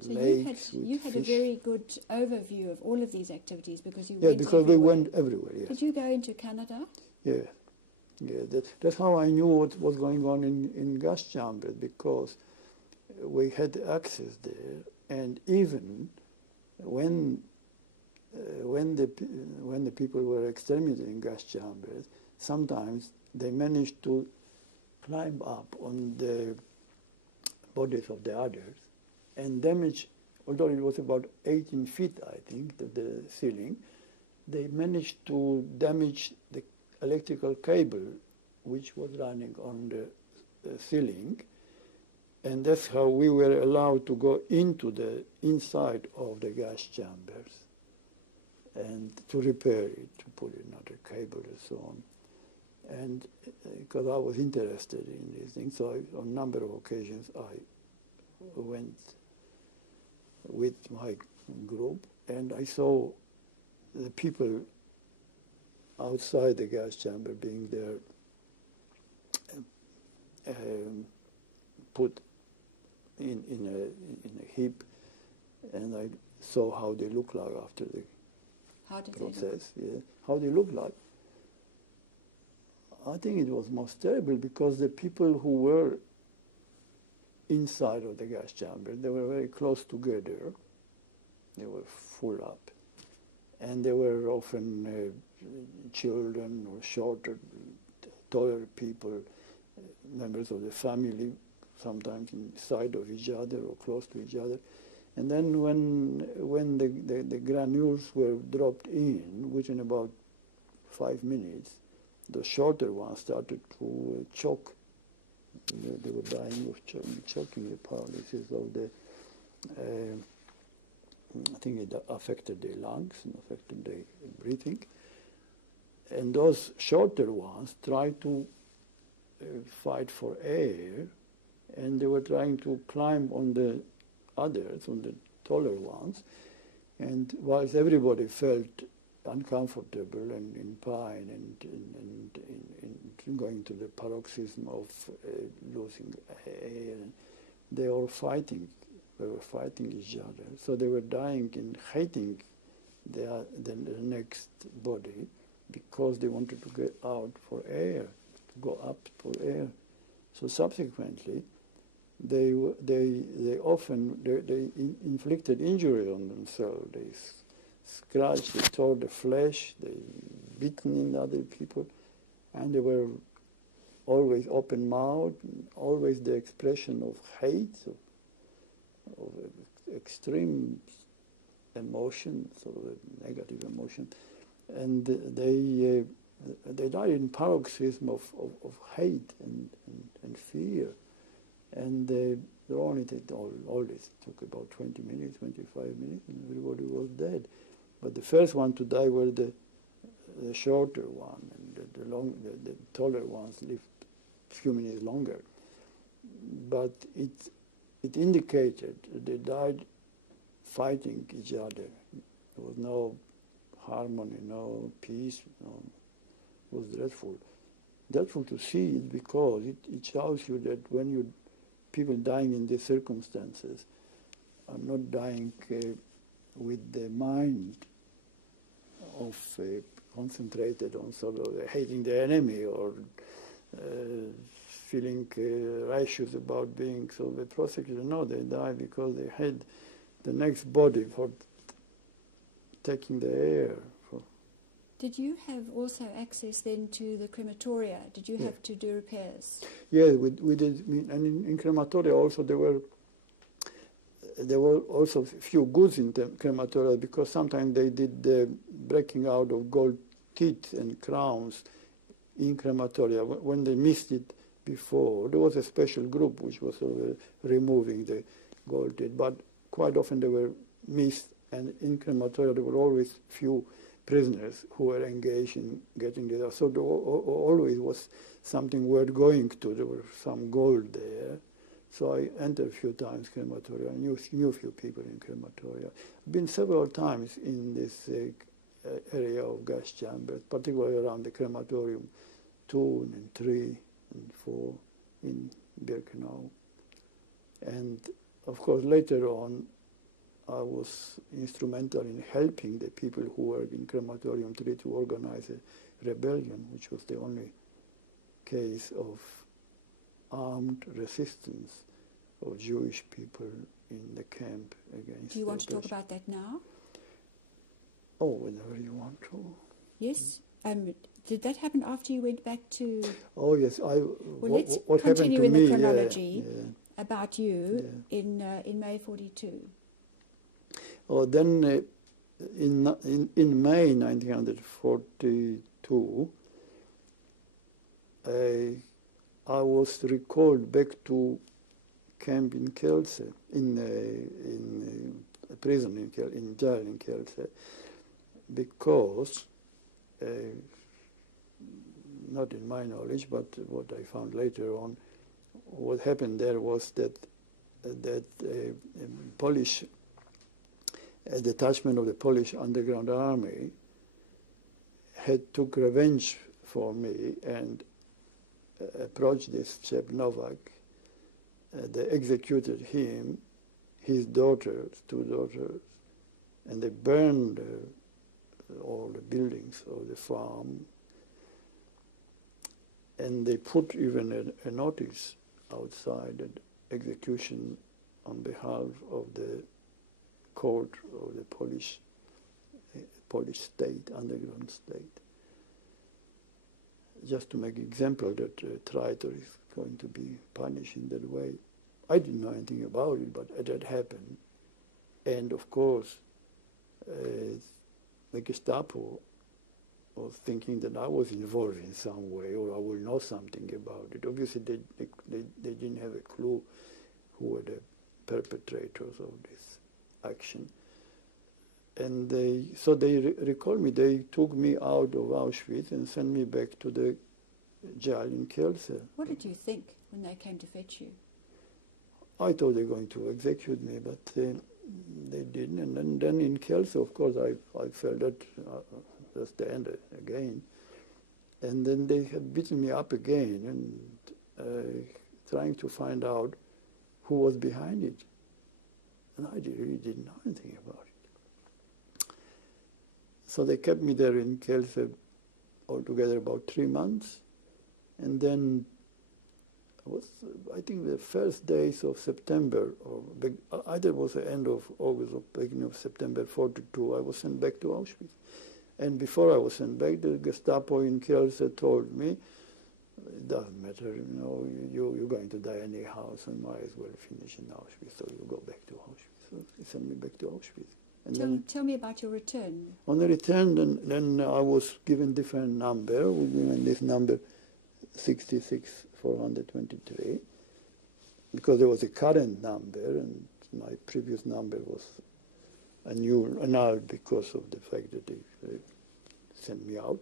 so lakes you with had fish. a very good overview of all of these activities because you Yeah, went because everywhere. we went everywhere. Yes. Did you go into Canada? Yeah, yeah. That's how I knew what was going on in gas chambers, because we had access there, and even when the people were exterminated in gas chambers, sometimes they managed to climb up on the bodies of the others and damage, although it was about 18 feet, I think, the ceiling, they managed to damage the electrical cable which was running on the ceiling, and that's how we were allowed to go into the inside of the gas chambers and to repair it, to put another cable and so on. And because I was interested in these things, so on a number of occasions I went with my group, and I saw the people outside the gas chamber being there put in a heap, and I saw how they look like after the process. Yeah, how they look like. I think it was most terrible because the people who were inside of the gas chamber, they were very close together. They were full up, and they were often children or shorter, taller people, members of the family, sometimes inside of each other or close to each other. And then when the granules were dropped in, within about 5 minutes, the shorter ones started to choke. They were dying of choking, the paralysis of the. I think it affected their lungs and affected their breathing. And those shorter ones tried to fight for air, and they were trying to climb on the others, on the taller ones. And whilst everybody felt uncomfortable and in pain and going to the paroxysm of losing air, they were fighting. They were fighting each other. So they were dying and hating the next body because they wanted to get out for air, to go up for air. So subsequently, they often inflicted injury on themselves. They scratched, they tore the flesh, they beaten in other people, and they were always open-mouthed, always the expression of hate, of extreme emotion, sort of a negative emotion, and they died in paroxysm of hate and fear, and all this took about 20 minutes, 25 minutes, and everybody was dead. But the first one to die were the shorter one, and the taller ones lived a few minutes longer. But it indicated they died fighting each other. There was no harmony, no peace. It was dreadful. Dreadful to see it because it shows you that when people dying in these circumstances are not dying with the mind of concentrated on sort of hating the enemy or feeling righteous about being sort of a prosecutor. No, they died because they had the next body for taking the air. Did you have also access then to the crematoria? Did you have to do repairs? Yeah, we did. And in crematoria also there were also few goods in the crematoria because sometimes they did the breaking out of gold teeth and crowns in crematoria. When they missed it before, there was a special group which was removing the gold teeth, but quite often they were missed, and in crematoria there were always few prisoners who were engaged in getting it out. So there always was something worth going to. There was some gold there. So I entered a few times crematoria. I knew a few people in crematoria. I've been several times in this area of gas chambers, particularly around the crematorium 2 and 3 and 4 in Birkenau. And of course, later on, I was instrumental in helping the people who were in crematorium 3 to organize a rebellion, which was the only case of armed resistance of Jewish people in the camp against. Do you want to talk about that now? Oh, whenever you want to. Yes. Did that happen after you went back to? Oh yes. Well, let's what continue in happened to me, the chronology about you yeah. in May 42. Oh, then in May 1942, I was recalled back to camp in Kielce, in prison in jail in Kielce, because, not in my knowledge, but what I found later on, what happened there was that Polish detachment of the Polish underground army took revenge for me and approached this chap Novak. They executed him, his daughters, 2 daughters, and they burned all the buildings of the farm. And they put even a notice outside an execution on behalf of the court of the Polish state, underground state, just to make example that a traitor is going to be punished in that way. I didn't know anything about it, but that happened. And of course, the Gestapo was thinking that I was involved in some way, or I will know something about it. Obviously, they didn't have a clue who were the perpetrators of this action. And so they recalled me. They took me out of Auschwitz and sent me back to the jail in Kielce. What did you think when they came to fetch you? I thought they were going to execute me, but they didn't. And then in Kielce, of course, I felt that that's the end again. And then they had beaten me up again and trying to find out who was behind it. And I really didn't know anything about it. So they kept me there in Kielce altogether about 3 months. And then I think the first days of September, or either it was the end of August or beginning of September 42, I was sent back to Auschwitz. And before I was sent back, the Gestapo in Kielce told me, it doesn't matter, you're going to die anyhow, so you might as well finish in Auschwitz, so you go back to Auschwitz. So they sent me back to Auschwitz. And tell me about your return. On the return, then I was given different number. We given this number 66423, because there was a current number, and my previous number was annulled because of the fact that they sent me out.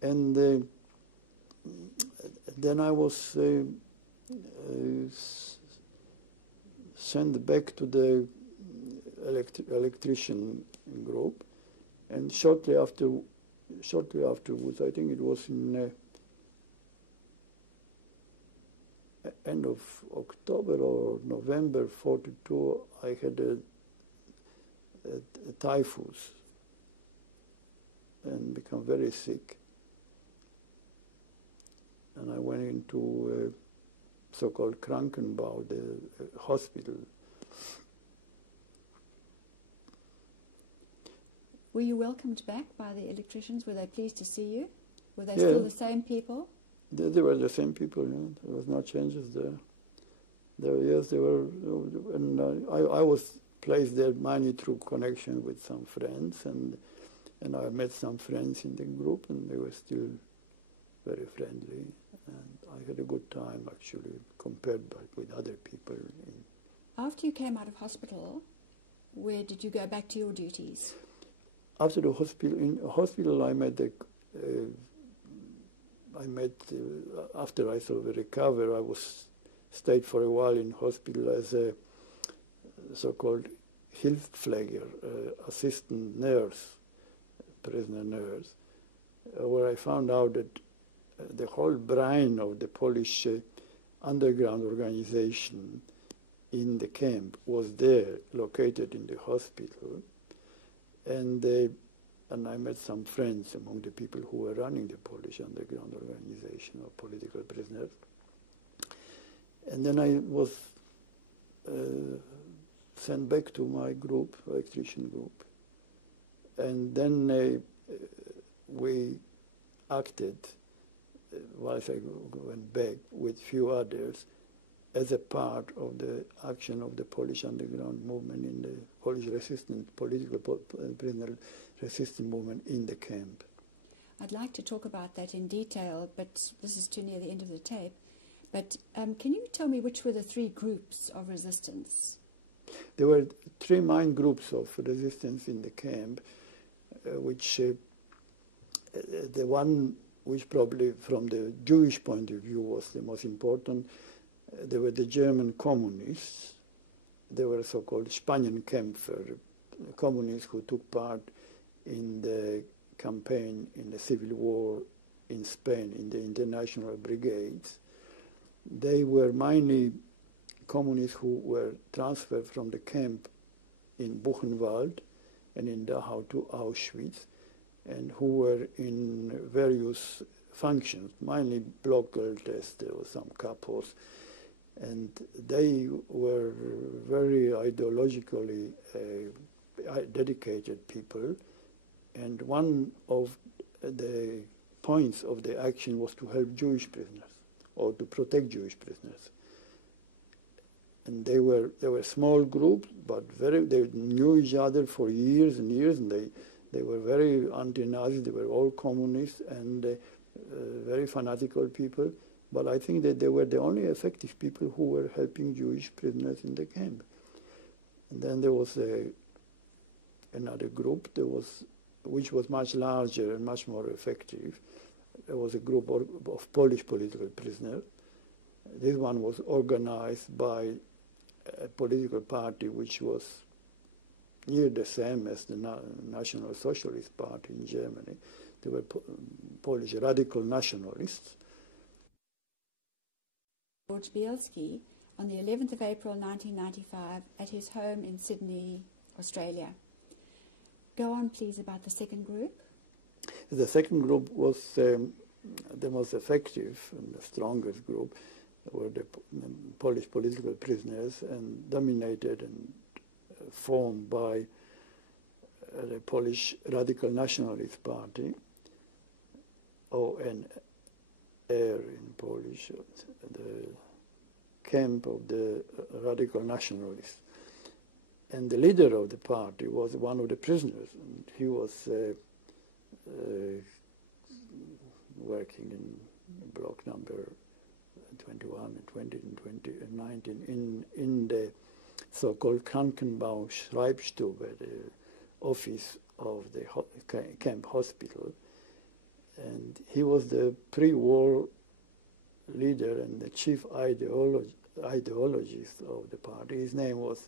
And then I was sent back to the electrician group, and shortly afterwards, I think it was in end of October or November 42, I had a typhus and become very sick. And I went into so-called Krankenbau, the hospital. Were you welcomed back by the electricians? Were they pleased to see you? Were they still the same people? They were the same people, There was no changes there. Yes, they were, and I was placed there mainly through connection with some friends, and I met some friends in the group, and they were still very friendly, and I had a good time actually compared with other people. After you came out of hospital, where did you go back to your duties? After the hospital, I met after I sort of recovered, I stayed for a while in hospital as a so-called Hilfspfleger, assistant nurse, prisoner nurse, where I found out that the whole brain of the Polish underground organization in the camp was there, located in the hospital, and I met some friends among the people who were running the Polish underground organization of political prisoners. And then I was sent back to my group, electrician group, and then we acted, once I went back with few others, as a part of the action of the Polish underground movement in the Polish resistance, political prisoner resistance movement in the camp. I'd like to talk about that in detail, but this is too near the end of the tape. But can you tell me which were the three groups of resistance? There were three main groups of resistance in the camp, which the one which probably from the Jewish point of view was the most important. There were the German communists. They were so-called Spanienkämpfer, communists who took part in the campaign in the civil war in Spain, in the international brigades. They were mainly communists who were transferred from the camp in Buchenwald and in Dachau to Auschwitz, and who were in various functions, mainly block test, there were some capos, and they were very ideologically dedicated people, and one of the points of the action was to help Jewish prisoners, or to protect Jewish prisoners. And they were small groups, but they knew each other for years and years, and they were very anti-Nazi. They were all communists and very fanatical people. But I think that they were the only effective people who were helping Jewish prisoners in the camp. And then there was another group which was much larger and much more effective. There was a group of Polish political prisoners. This one was organized by a political party which was near the same as the National Socialist Party in Germany. They were Polish radical nationalists. George Bielski on the 11th of April 1995 at his home in Sydney, Australia. Go on, please, about the second group. The second group was the most effective and the strongest group. Were the Polish political prisoners, and dominated and formed by the Polish Radical Nationalist Party, ONR in Polish, the camp of the Radical Nationalists. And the leader of the party was one of the prisoners, and he was working in block number 21 and 20 and 20 and 19 in the so-called Krankenbau Schreibstube, the office of the camp hospital. And he was the pre-war leader and the chief ideologist of the party. His name was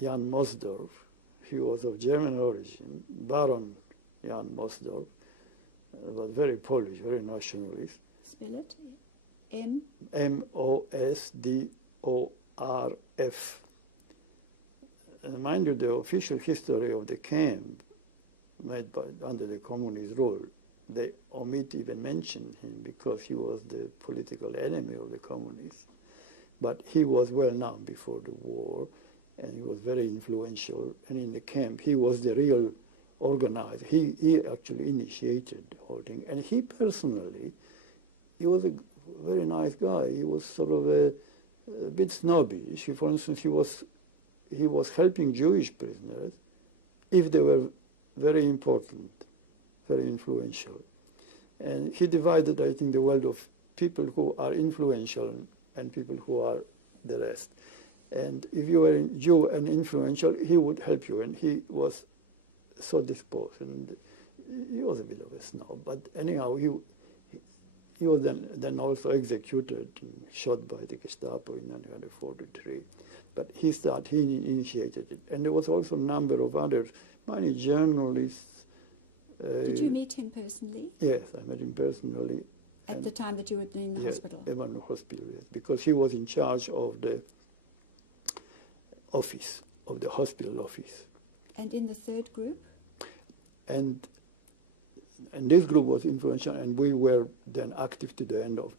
Jan Mosdorf. He was of German origin, Baron Jan Mosdorf, was very Polish, very nationalist. Spell it. M-O-S-D-O-R-F. And mind you, the official history of the camp made under the communist rule, they omit even mention him because he was the political enemy of the communists. But he was well known before the war, and he was very influential. And in the camp, he was the real organizer. He actually initiated the whole thing. And he personally, he was a very nice guy. He was sort of a bit snobbish. For instance, he was helping Jewish prisoners if they were very important, very influential. And he divided, I think, the world of people who are influential and people who are the rest. And if you were a Jew and influential, he would help you, and he was so disposed. And he was a bit of a snob, but anyhow, he was then also executed and shot by the Gestapo in 1943. But he initiated it. And there was also a number of others, many journalists. Did you meet him personally? Yes, I met him personally. At the time that you were in the hospital? Yeah, in the hospital, yes, because he was in charge of the office, of the hospital office. And in the third group? And this group was influential, and we were then active to the end of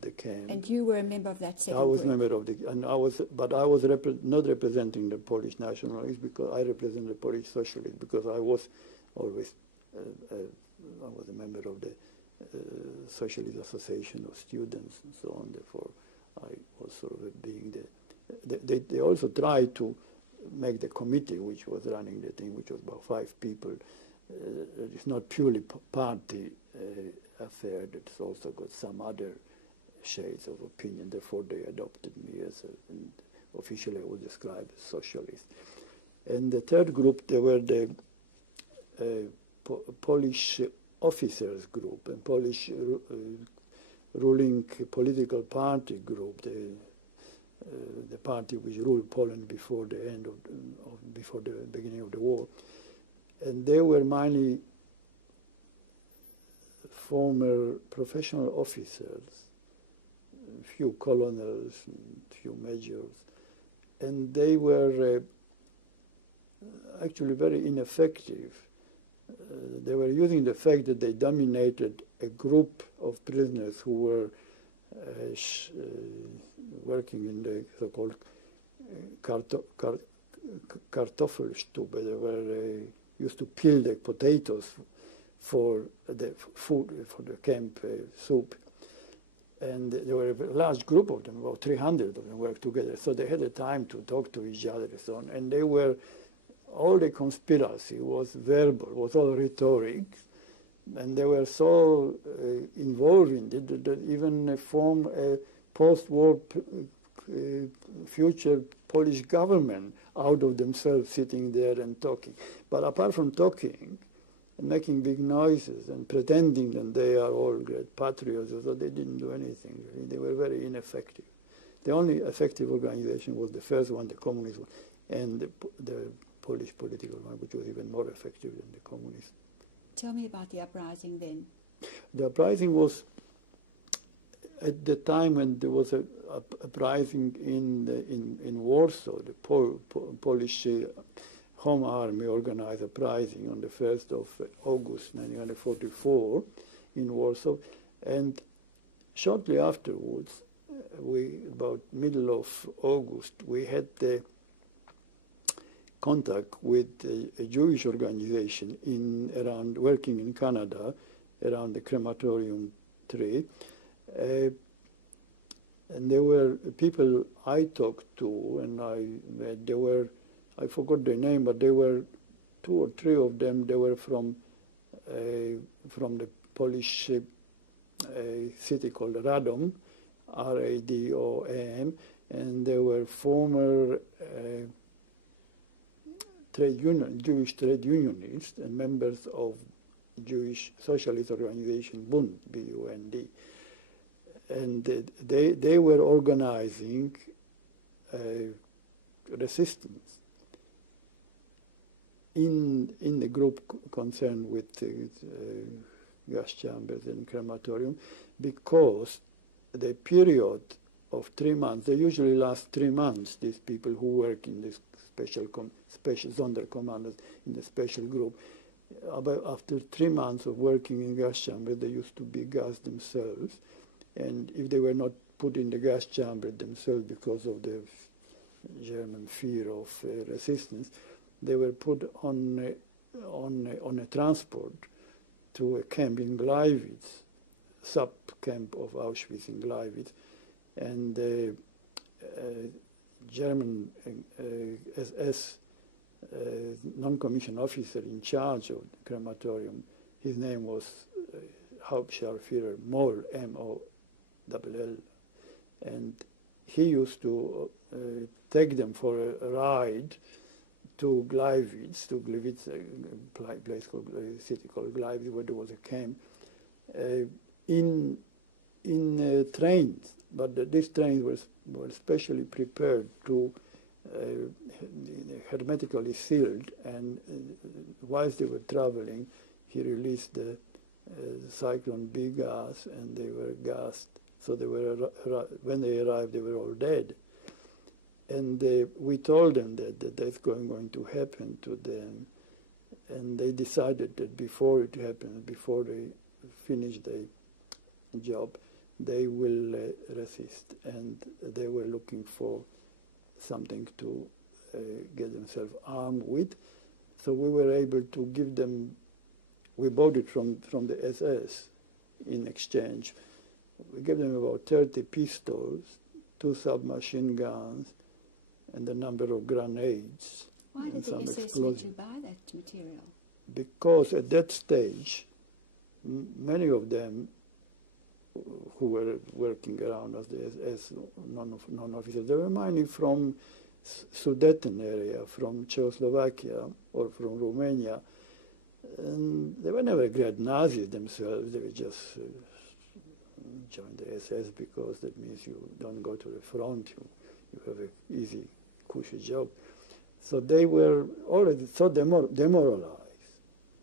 the camp. And you were a member of that second group? I was a member of the, and I was, but I was not representing the Polish nationalists, because I represented the Polish socialists, because I was always, I was a member of the Socialist Association of Students and so on. Therefore, I was sort of being the. They also tried to make the committee, which was running the thing, which was about 5 people. It's not purely party affair. It's also got some other shades of opinion. Therefore, they adopted me as and officially I was described as socialist. And the third group, they were the Polish officers group, and Polish ruling political party group, the party which ruled Poland before the end before the beginning of the war. And they were mainly former professional officers, a few colonels, a few majors, and they were actually very ineffective. They were using the fact that they dominated a group of prisoners who were working in the so-called Kartoffelstube. They were used to peel the potatoes for the food, for the camp soup. And there were a large group of them, about 300 of them worked together. So they had the time to talk to each other and so on. And they were, all the conspiracy was verbal, was all rhetoric. And they were so involved in it that even formed a post-war future Polish government out of themselves, sitting there and talking. But apart from talking and making big noises and pretending that they are all great patriots, so they didn't do anything really. They were very ineffective. The only effective organization was the first one, the communist one, and the Polish political one, which was even more effective than the communist. Tell me about the uprising then. The uprising was at the time when there was a uprising in Warsaw. The Polish Home Army organized a uprising on the 1st of August 1944 in Warsaw, and shortly afterwards, about middle of August, we had the contact with a Jewish organization working in Canada around the crematorium tree. And there were people I talked to, and there were, I forgot their name, but there were 2 or 3 of them. They were from the Polish city called Radom, R-A-D-O-M, and they were former Jewish trade unionists and members of Jewish socialist organization Bund, B-U-N-D. And they were organizing resistance in the group concerned with gas chambers and crematorium, because the period of 3 months, they usually last 3 months, these people who work in this special Sonderkommando in the special group. After 3 months of working in gas chambers, they used to be gassed themselves. And if they were not put in the gas chamber themselves because of the German fear of resistance, they were put on a transport to a camp in Gleiwitz, sub-camp of Auschwitz in Gleiwitz, and the German SS non-commissioned officer in charge of the crematorium, his name was Hauptscharführer Moll, M-O-L-L, and he used to take them for a ride to Gleiwitz, a place called city called Gleiwitz, where there was a camp, in trains. But these trains were specially prepared to hermetically sealed, and whilst they were traveling, he released the Cyclone B gas, and they were gassed. So they were when they arrived, they were all dead. And we told them that that's going to happen to them. And they decided that before it happened, before they finish the job, they will resist. And they were looking for something to get themselves armed with. So we were able to give them, we bought it from the SS in exchange. We gave them about 30 pistols, 2 submachine guns, and a number of grenades. Why did the SS let you buy that material? Because at that stage, many of them who were working around as the SS non-officers, they were mainly from Sudeten area, from Czechoslovakia or from Romania. And they were never great Nazis themselves. They were just joined the SS because that means you don't go to the front. You have an easy, cushy job. So they were already so demoralized,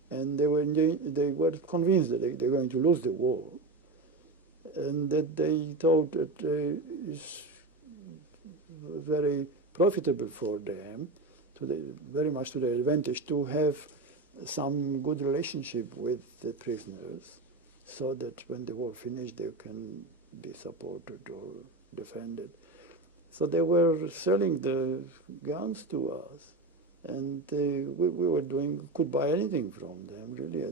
and they were convinced that they're going to lose the war, and that they thought that it's very profitable for them, very much to their advantage, to have some good relationship with the prisoners, so that when the war finished, they can be supported or defended. So they were selling the guns to us, and we were could buy anything from them, really.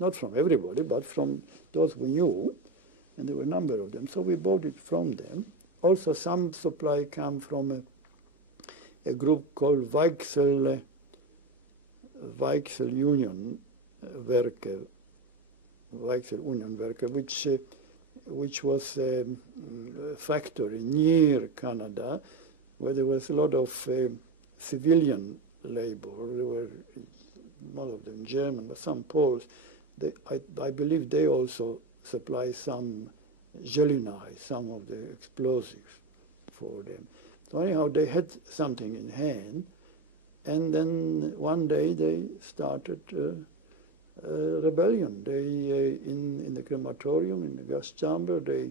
Not from everybody, but from those we knew, and there were a number of them. So we bought it from them. Also, some supply came from a group called Weichsel Union Werke, which was a factory near Canada, where there was a lot of civilian labor. There were, most of them German, but some Poles. I believe they also supply some gelunai, some of the explosives for them. So anyhow, they had something in hand, and then one day they started rebellion. They in the crematorium, in the gas chamber, they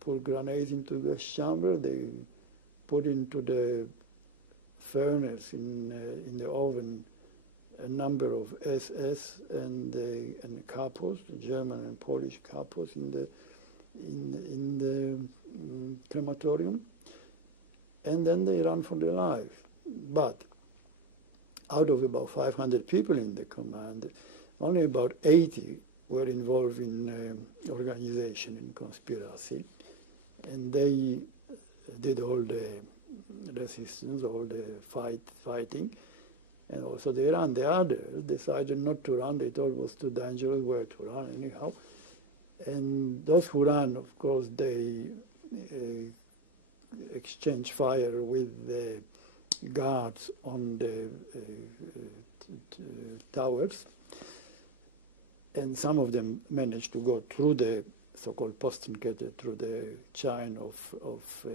put grenades into the gas chamber. They put into the furnace in the oven a number of SS and capos, the German and Polish capos in the crematorium, and then they ran for their life. But out of about 500 people in the command, only about 80 were involved in organization, in conspiracy, and they did all the resistance, all the fighting, and also they ran. The others decided not to run. They thought it was too dangerous where to run anyhow. And those who ran, of course, they exchanged fire with the guards on the towers, and some of them managed to go through the so-called Postenkette, through the chain of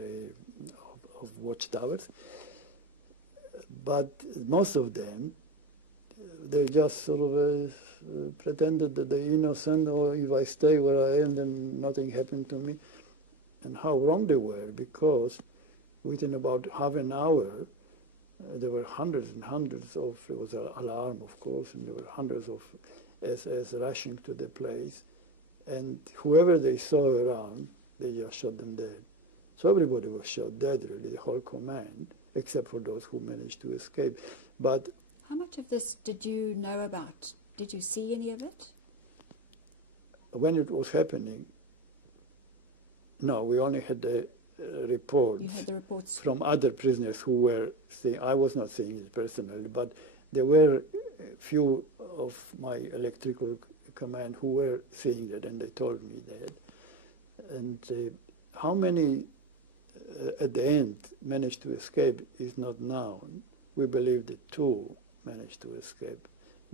watchtowers. But most of them, they just sort of pretended that they're innocent, or if I stay where I am, then nothing happened to me. And how wrong they were, because within about half an hour, there were hundreds and hundreds of, there was an alarm, of course, and there were hundreds of SS rushing to the place. And whoever they saw around, they just shot them dead. So everybody was shot dead, really, the whole command, except for those who managed to escape. But how much of this did you know about? Did you see any of it? When it was happening, no, we only had the reports. You had the reports from other prisoners who were seeing. I was not seeing it personally, but there were a few of my electrical command who were seeing that, and they told me that. And how many at the end managed to escape is not known. We believe that 2 managed to escape,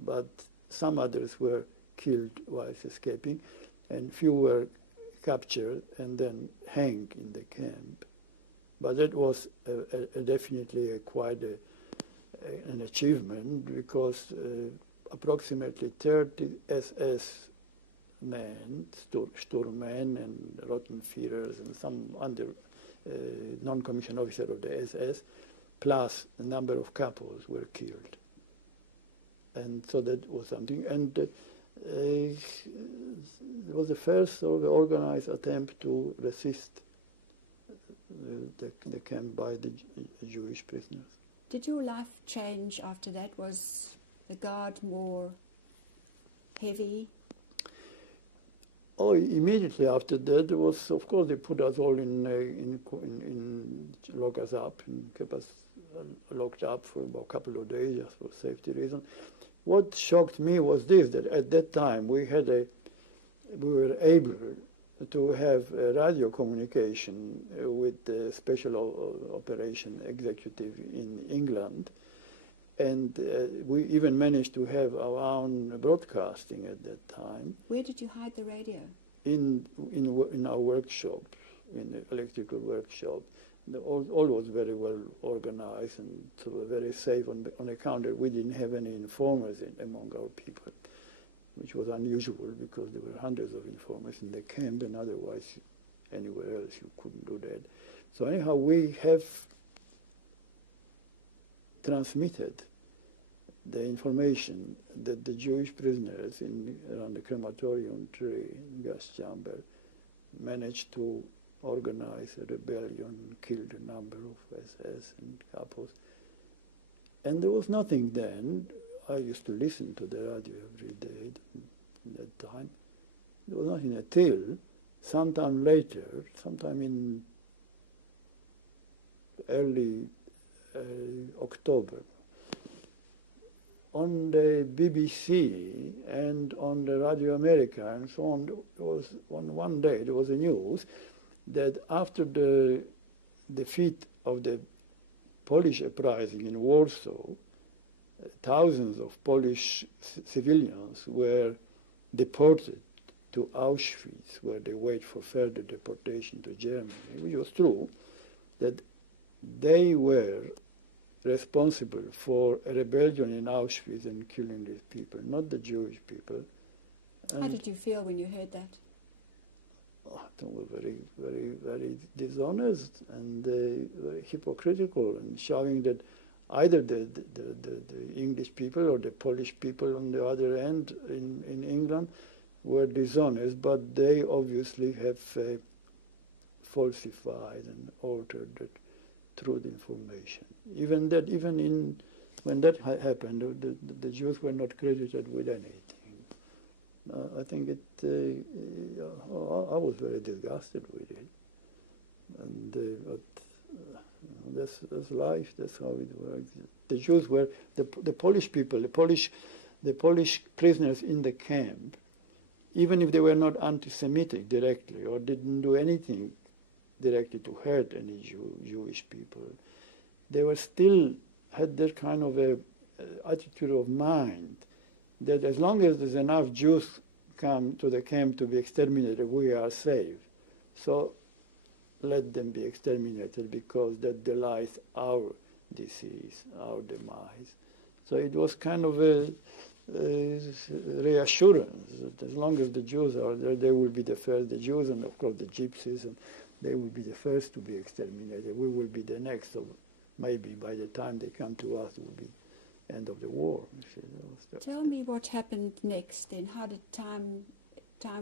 but some others were killed whilst escaping, and few were captured and then hanged in the camp. But that was definitely quite an achievement, because approximately 30 SS men, Sturmmen and Rottenführers and some under non-commissioned officer of the SS, plus a number of couples were killed. And so that was something. And it was the first sort of organized attempt to resist the camp by the Jewish prisoners. Did your life change after that? Was the guard more heavy? Oh, immediately after that, it was, of course, they put us all lock us up and kept us locked up for about a couple of days just for safety reasons. What shocked me was this, that at that time we were able to have radio communication with the Special Operation Executive in England, and we even managed to have our own broadcasting at that time. Where did you hide the radio? In our workshop, in the electrical workshop. All was very well organized and sort of very safe on account that we didn't have any informers among our people, which was unusual because there were hundreds of informers in the camp, and otherwise anywhere else you couldn't do that. So anyhow, we have transmitted the information that the Jewish prisoners around the crematorium tree, gas chamber, managed to organize a rebellion, killed a number of SS and couples. And there was nothing then. I used to listen to the radio every day at that time. There was nothing until sometime later, sometime in early October, on the BBC and on the Radio America and so on, there was one day there was a news that after the defeat of the Polish uprising in Warsaw, thousands of Polish civilians were deported to Auschwitz, where they wait for further deportation to Germany, which was true, that they were responsible for a rebellion in Auschwitz and killing these people, not the Jewish people. And how did you feel when you heard that? They were very, very, very dishonest and very hypocritical, and showing that either the English people or the Polish people on the other end in England were dishonest, but they obviously have falsified and altered the truth information. Even when that happened, the Jews were not credited with anything. I think I was very disgusted with it, and but that's life. That's how it works. The Jews were the Polish people, the Polish prisoners in the camp. Even if they were not anti-Semitic directly or didn't do anything directly to hurt any Jewish people, they were still had that kind of a attitude of mind that as long as there's enough Jews come to the camp to be exterminated, we are safe. So let them be exterminated because that delays our disease, our demise. So it was kind of a reassurance that as long as the Jews are there, they will be the first, the Jews and of course the Gypsies, and they will be the first to be exterminated. We will be the next. So maybe by the time they come to us, it will be end of the war. Tell me what happened next then. How did time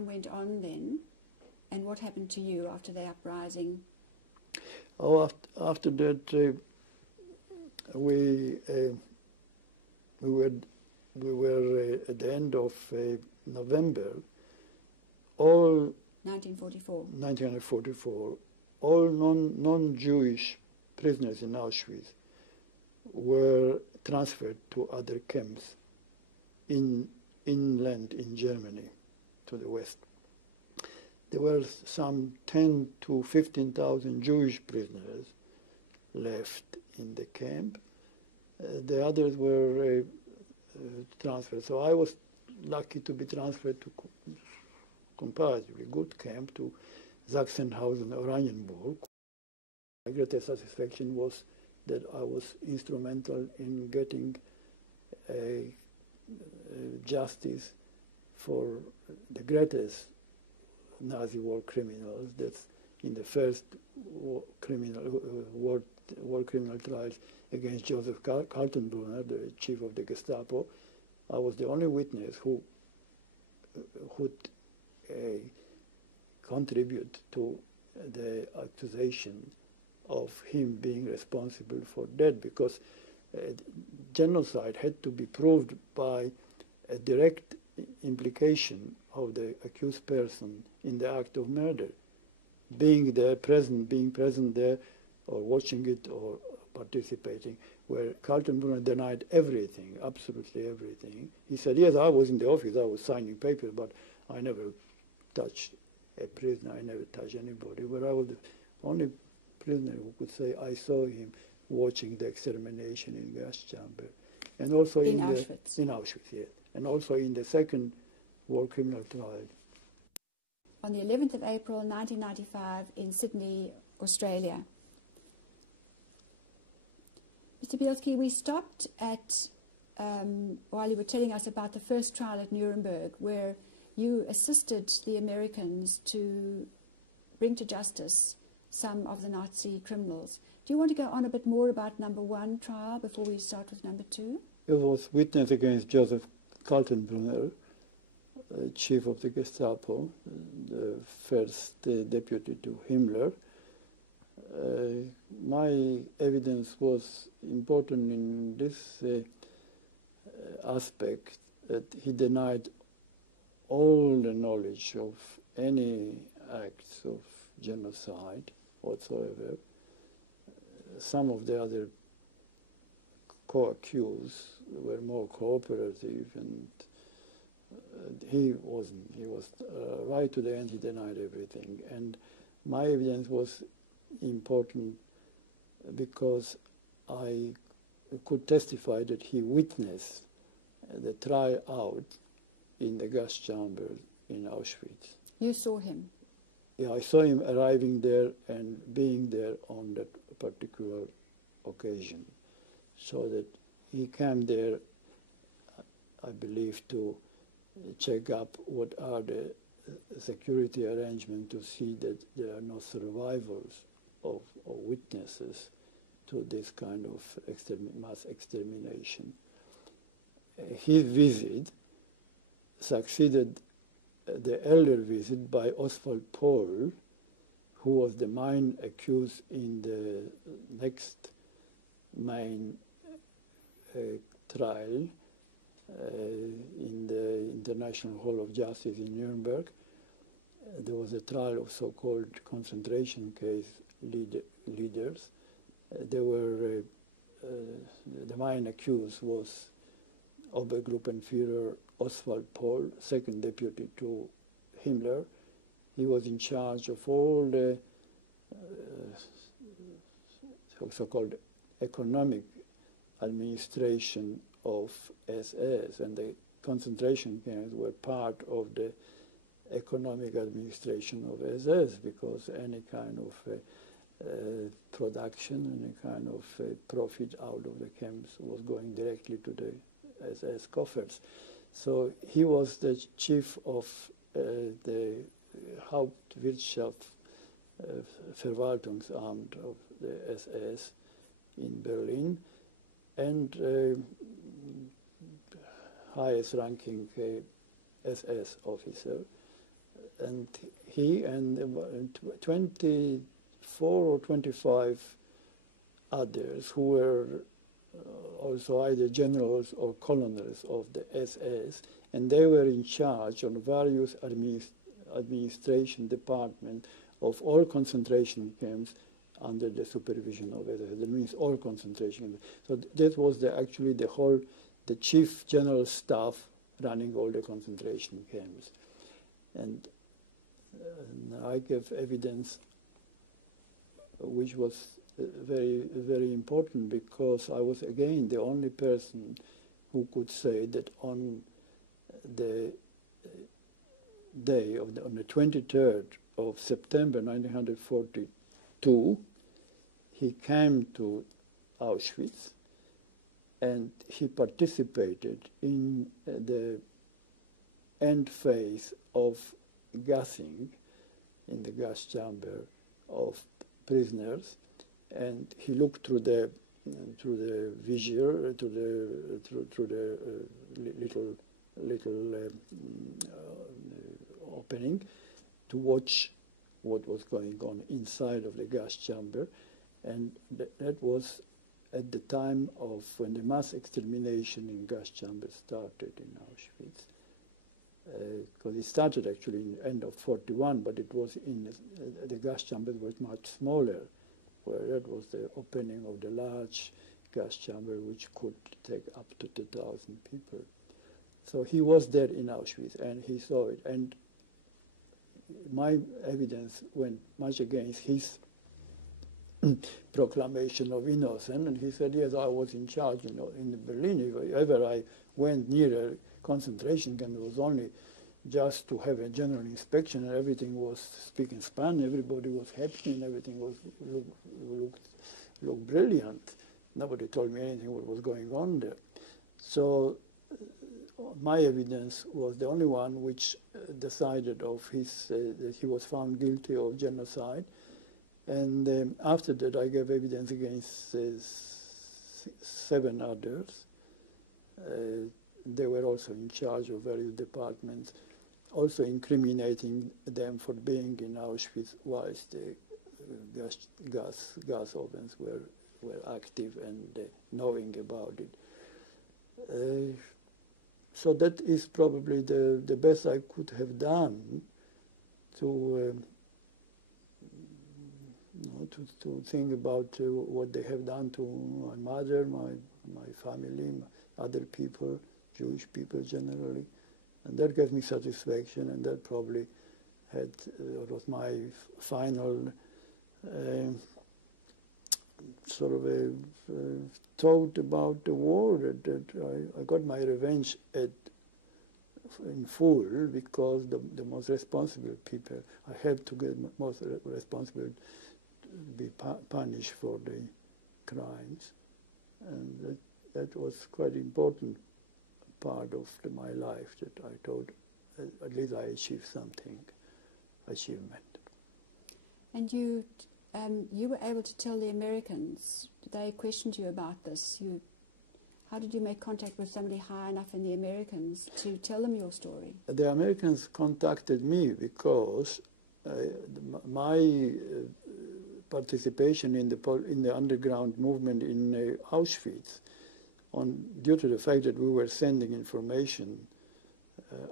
went on then, and what happened to you after the uprising? Oh, after that, we were at the end of November. All 1944. All non-Jewish prisoners in Auschwitz were transferred to other camps inland in Germany, to the west. There were some 10 to 15,000 Jewish prisoners left in the camp. The others were transferred. So I was lucky to be transferred to comparatively good camp, to Sachsenhausen, Oranienburg. My greatest satisfaction was that I was instrumental in getting justice for the greatest Nazi war criminals. That's in the first war criminal trials against Joseph Kaltenbrunner, the chief of the Gestapo. I was the only witness who would contribute to the accusation of him being responsible for that, because genocide had to be proved by a direct implication of the accused person in the act of murder, being present there, or watching it, or participating, where Kaltenbrunner denied everything, absolutely everything. He said, yes, I was in the office, I was signing papers, but I never touched a prisoner, I never touched anybody. But I was the only prisoner who could say, I saw him watching the extermination in gas chamber. And also in Auschwitz. In Auschwitz, yes. And also in the second war criminal trial. On the 11th of April 1995 in Sydney, Australia. Mr. Bielski, we stopped at, while you were telling us about the first trial at Nuremberg, where you assisted the Americans to bring to justice some of the Nazi criminals. Do you want to go on a bit more about number one trial before we start with number two? It was witness against Joseph Kaltenbrunner, chief of the Gestapo, the first deputy to Himmler. My evidence was important in this aspect, that he denied all the knowledge of any acts of genocide whatsoever. Some of the other co-accused were more cooperative, and he wasn't. He was right to the end, he denied everything. And my evidence was important because I could testify that he witnessed the tryout in the gas chamber in Auschwitz. You saw him? Yeah, I saw him arriving there and being there on that particular occasion. So that he came there, I believe, to check up what are the security arrangements to see that there are no survivors of witnesses to this kind of mass extermination. His visit succeeded the earlier visit by Oswald Pohl, who was the main accused in the next main trial in the International Hall of Justice in Nuremberg. There was a trial of so-called concentration case leaders. There were the main accused was Obergruppenführer Oswald Pohl, second deputy to Himmler. He was in charge of all the so-called economic administration of SS, and the concentration camps were part of the economic administration of SS, because any kind of production, any kind of profit out of the camps was going directly to the SS coffers. So he was the chief of the Hauptwirtschaft Verwaltungsamt of the SS in Berlin, and highest ranking SS officer. And he and 24 or 25 others who were also either generals or colonels of the SS, and they were in charge on various administration departments of all concentration camps under the supervision of SS. That means all concentration camps. So that was actually the chief general staff running all the concentration camps. And I gave evidence which was very, very important, because I was again the only person who could say that on the day on the 23rd of September 1942, he came to Auschwitz and he participated in the end phase of gassing in the gas chamber of prisoners, and he looked through the visor, through the little opening to watch what was going on inside of the gas chamber, and that was at the time of when the mass extermination in gas chambers started in Auschwitz. Because it started actually in the end of 41, but it was in the gas chambers was much smaller, where that was the opening of the large gas chamber, which could take up to 2,000 people. So he was there in Auschwitz, and he saw it. And my evidence went much against his proclamation of innocence, and he said, yes, I was in charge, in Berlin. If ever I went near a concentration camp, it was only just to have a general inspection, and everything was speaking Spanish, everybody was happy, and everything was looked brilliant. Nobody told me anything what was going on there. So my evidence was the only one which decided of that he was found guilty of genocide. And after that, I gave evidence against 7 others. They were also in charge of various departments, also incriminating them for being in Auschwitz whilst the gas ovens were active and knowing about it. So that is probably the best I could have done to think about what they have done to my mother, my family, other people, Jewish people generally. And that gave me satisfaction, and that probably was my final sort of a thought about the war, that I got my revenge in full, because the most responsible people, I had to get most responsible to be punished for the crimes. And that was quite important part of my life, that I thought at least I achieved something, achievement. And you were able to tell the Americans, they questioned you about this. How did you make contact with somebody high enough in the Americans to tell them your story? The Americans contacted me because my participation in the underground movement in Auschwitz, due to the fact that we were sending information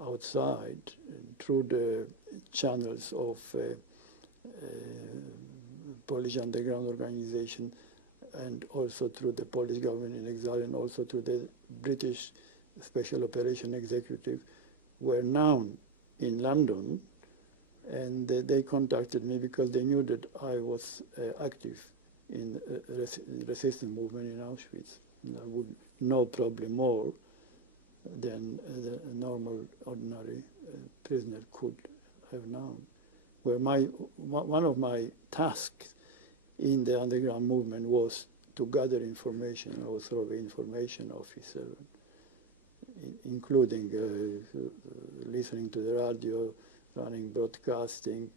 outside through the channels of Polish underground organization, and also through the Polish government in exile, and also through the British Special Operation Executive, were known in London, and they contacted me because they knew that I was active in the resistance movement in Auschwitz. And I would know probably more than a normal, ordinary prisoner could have known. Where one of my tasks in the underground movement was to gather information. I was sort of an information officer, including listening to the radio, running broadcasting,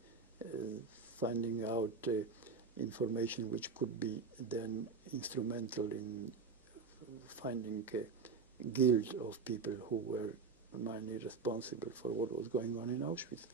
finding out information which could be then instrumental in finding guilt of people who were mainly responsible for what was going on in Auschwitz.